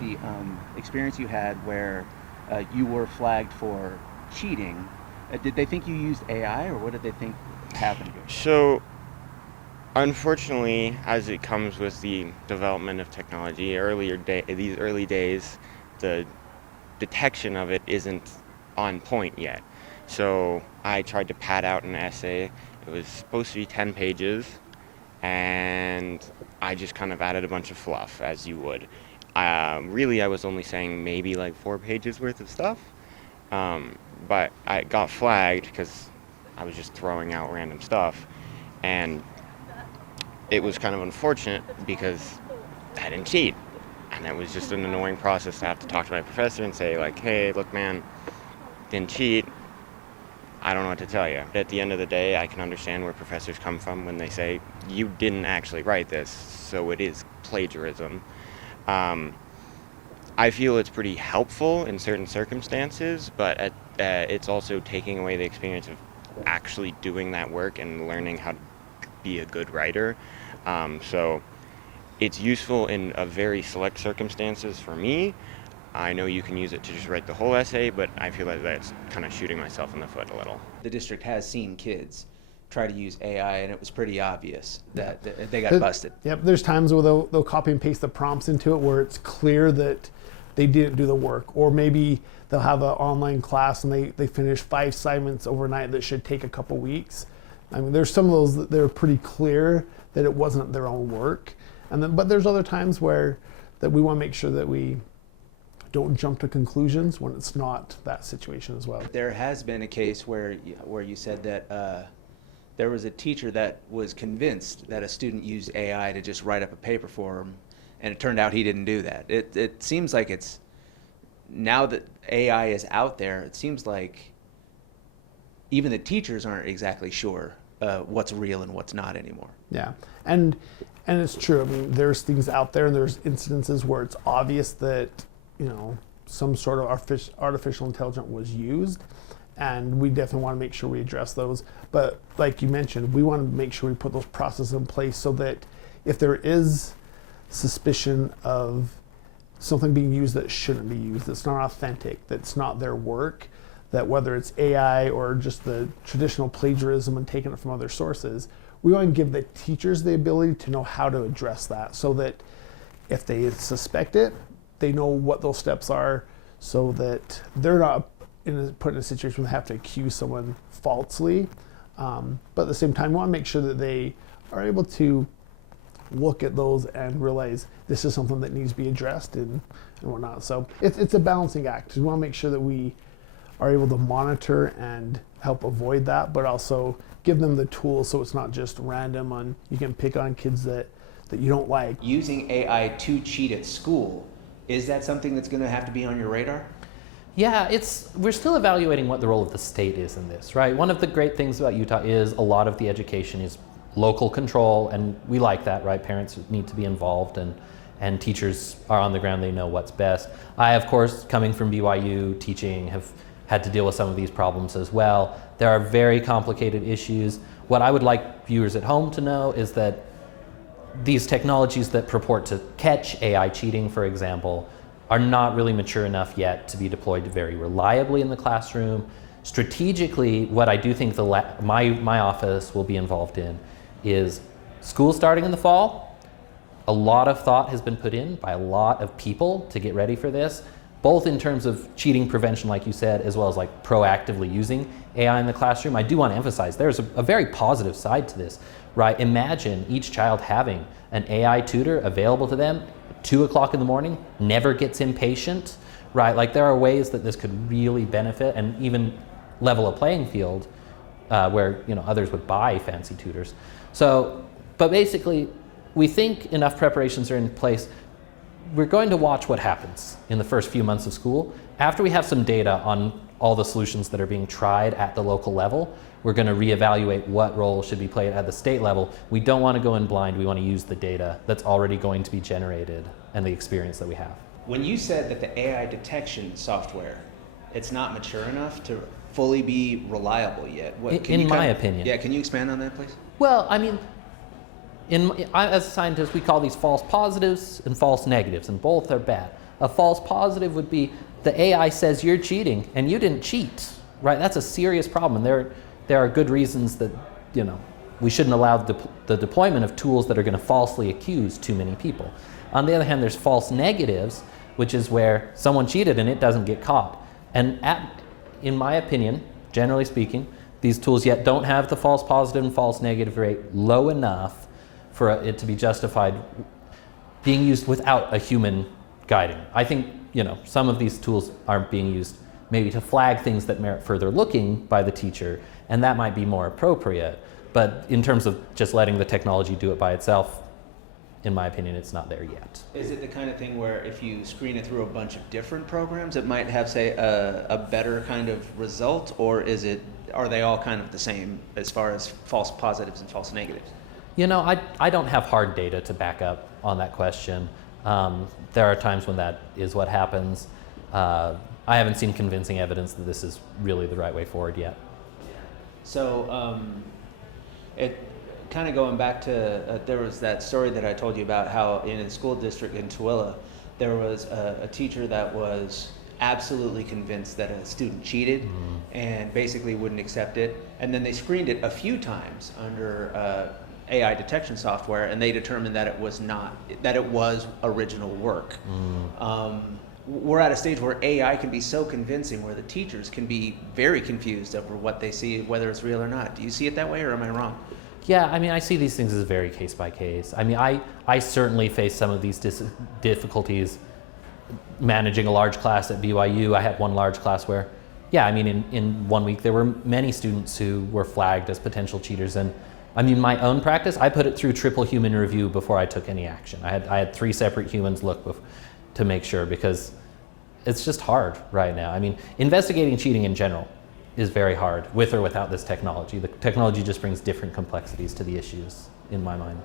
the experience you had where you were flagged for cheating, did they think you used AI, or what did they think happened here? So, unfortunately, as it comes with the development of technology, these early days, the detection of it isn't on point yet. So I tried to pad out an essay. It was supposed to be 10 pages, and I just kind of added a bunch of fluff, as you would. Really, I was only saying maybe like 4 pages worth of stuff, but I got flagged because I was just throwing out random stuff, and it was kind of unfortunate because I didn't cheat. And it was just an annoying process to have to talk to my professor and say, like, hey, look, man, didn't cheat. I don't know what to tell you. But at the end of the day, I can understand where professors come from when they say, you didn't actually write this, so it is plagiarism. I feel it's pretty helpful in certain circumstances, but it's also taking away the experience of actually doing that work and learning how to be a good writer. So it's useful in a very select circumstances for me. I know you can use it to just write the whole essay, but I feel like that's kind of shooting myself in the foot a little. The district has seen kids try to use AI, and it was pretty obvious that they got busted. Yep, there's times where they'll copy and paste the prompts into it where it's clear that they didn't do the work, or maybe they'll have an online class and they finish 5 assignments overnight that should take a couple weeks. I mean, there's some of those that they're pretty clear that it wasn't their own work. But there's other times that we want to make sure that we don't jump to conclusions when it's not that situation as well. There has been a case where you said that there was a teacher that was convinced that a student used AI to just write up a paper for him, and it turned out he didn't do that. It seems like it's, now that AI is out there, it seems like even the teachers aren't exactly sure what's real and what's not anymore. Yeah, and it's true. I mean, there's things out there, and there's incidences where it's obvious that, some sort of artificial intelligence was used, and we definitely want to make sure we address those. But like you mentioned, we want to make sure we put those processes in place so that if there is suspicion of something being used that shouldn't be used, that's not authentic, that's not their work, that whether it's AI or just the traditional plagiarism and taking it from other sources, we want to give the teachers the ability to know how to address that so that if they suspect it, they know what those steps are so that they're not put in a situation where they have to accuse someone falsely. But at the same time, we want to make sure that they are able to look at those and realize this is something that needs to be addressed and whatnot. So it's a balancing act. We want to make sure that we are able to monitor and help avoid that, but also give them the tools so it's not just random you can pick on kids that you don't like. Using AI to cheat at school, is that something that's going to have to be on your radar? Yeah, we're still evaluating what the role of the state is in this, right? One of the great things about Utah is a lot of the education is local control, and we like that, right? Parents need to be involved, and teachers are on the ground, they know what's best. I, of course, coming from BYU teaching, have had to deal with some of these problems as well. There are very complicated issues. What I would like viewers at home to know is that these technologies that purport to catch AI cheating, for example, are not really mature enough yet to be deployed very reliably in the classroom. Strategically, what I do think my office will be involved in is school starting in the fall. A lot of thought has been put in by a lot of people to get ready for this, both in terms of cheating prevention, like you said, as well as like proactively using AI in the classroom. I do want to emphasize there's a very positive side to this, right? Imagine each child having an AI tutor available to them 2 o'clock in the morning, never gets impatient, right? Like there are ways that this could really benefit and even level a playing field where others would buy fancy tutors. So, but basically, we think enough preparations are in place. We're going to watch what happens in the first few months of school. After we have some data on all the solutions that are being tried at the local level, we're going to reevaluate what role should be played at the state level. We don't want to go in blind. We want to use the data that's already going to be generated and the experience that we have. When you said that the AI detection software, it's not mature enough to fully be reliable yet. In my opinion. Yeah, can you expand on that, please? Well, I mean, as a scientist, we call these false positives and false negatives, and both are bad. A false positive would be the AI says you're cheating and you didn't cheat, right? That's a serious problem. And there are good reasons that, we shouldn't allow the deployment of tools that are going to falsely accuse too many people. On the other hand, there's false negatives, which is where someone cheated and it doesn't get caught. And in my opinion, generally speaking, these tools yet don't have the false positive and false negative rate low enough for it to be justified being used without a human guiding. I think, some of these tools aren't being used maybe to flag things that merit further looking by the teacher, and that might be more appropriate. But in terms of just letting the technology do it by itself, in my opinion, it's not there yet. Is it the kind of thing where if you screen it through a bunch of different programs, it might have, say, a better kind of result, or are they all kind of the same as far as false positives and false negatives? I don't have hard data to back up on that question. There are times when that is what happens. I haven't seen convincing evidence that this is really the right way forward yet. So it kind of going back to, there was that story that I told you about how in a school district in Tooele, there was a teacher that was absolutely convinced that a student cheated and basically wouldn't accept it. And then they screened it a few times under AI detection software, and they determined that it was original work. We're at a stage where AI can be so convincing where the teachers can be very confused over what they see, whether it's real or not. Do you see it that way, or am I wrong? Yeah, I see these things as very case by case. I certainly face some of these difficulties managing a large class at BYU. I had one large class where, in 1 week there were many students who were flagged as potential cheaters. And my own practice, I put it through triple human review before I took any action. I had 3 separate humans look to make sure, because it's just hard right now. Investigating cheating in general is very hard, with or without this technology. The technology just brings different complexities to the issues, in my mind.